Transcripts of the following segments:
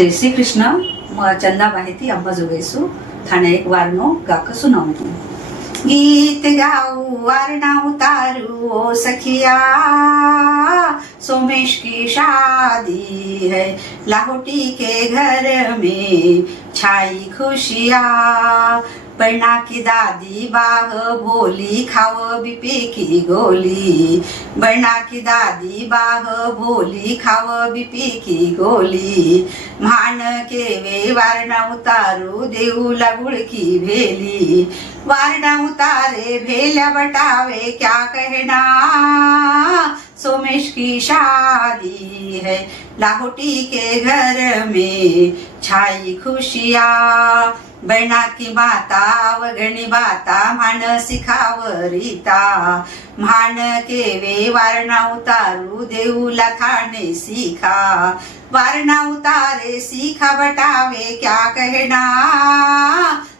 जय श्री कृष्ण चंदा माहिती अंबाजोगाईसु थाने एक वारनो गाक सुनाऊ गीत गाऊ वारना उतारू ओ सखिया सोमेश की शादी है लाहौटी के घर में छाई खुशियाँ पढ़ना की दादी बाह बोली खाओ बीपी की गोली बना की दादी बाह बोली खाओ बीपी की गोली मान के वे वारना उतारू देऊला गुड़ की भेली वारना उतारे भेला बटावे क्या कहना सोमेश की शादी है लाहौटी के घर में छाई खुशियाँ बना की माता वगणी बाता मान सिखावरिता मान के वे वारना उतारू देऊला थाने सीखा वारना उतारे सीखा बटावे क्या कहना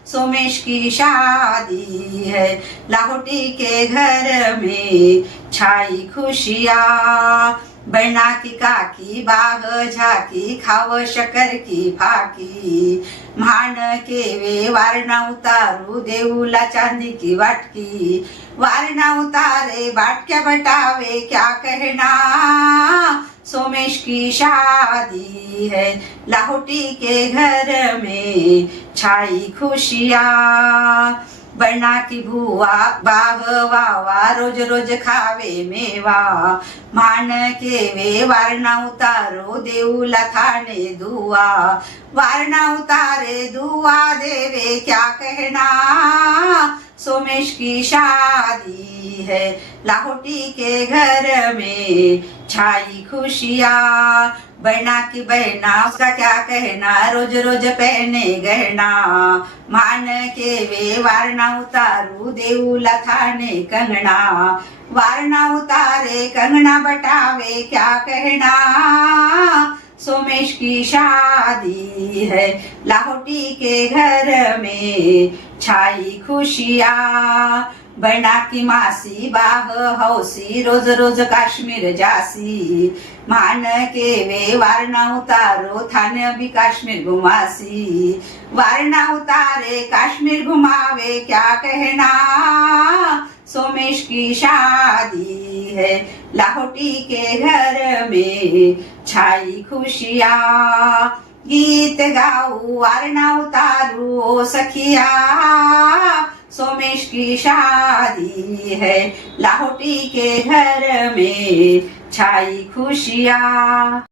सोमेश की शादी है लाहौटी के घर में छाई खुशियाँ बना की काकी बाग झाकी खाव शकर की फाकी मान के वे वारना उतारू देऊला चांदी की वाटकी वारना उतारे बाटक्या बटावे क्या कहना सोमेश की शादी है लाहौटी के घर में छाई खुशियाँ बना की भुआ बाग वावा रोज रोज खावे मेवा मान के वे वारना उतारो देऊला थाने दुआ वारना उतारे दुआ देवे क्या कहना सोमेश की शादी है लाहौटी के घर में छाई खुशियाँ बना की बहना उसका क्या कहना रोज रोज पहने गहना मान के वे वारना उतारू देऊला थाने कंगना वारना उतारे कंगना बटावे क्या कहना सोमेश की शादी है लाहौटी के घर में छाई खुशियाँ बना की मासी बाह हौसी रोज रोज काश्मीर जासी मान के वे वारना उतारो थाने भी काश्मीर घुमासी वारना उतारे काश्मीर घुमावे क्या कहना सोमेश की शादी है लाहौटी के घर में छाई खुशियाँ गीत गाऊ वारना उतारू ओ सखिया सोमेश की शादी है लाहौटी के घर में छाई खुशियाँ।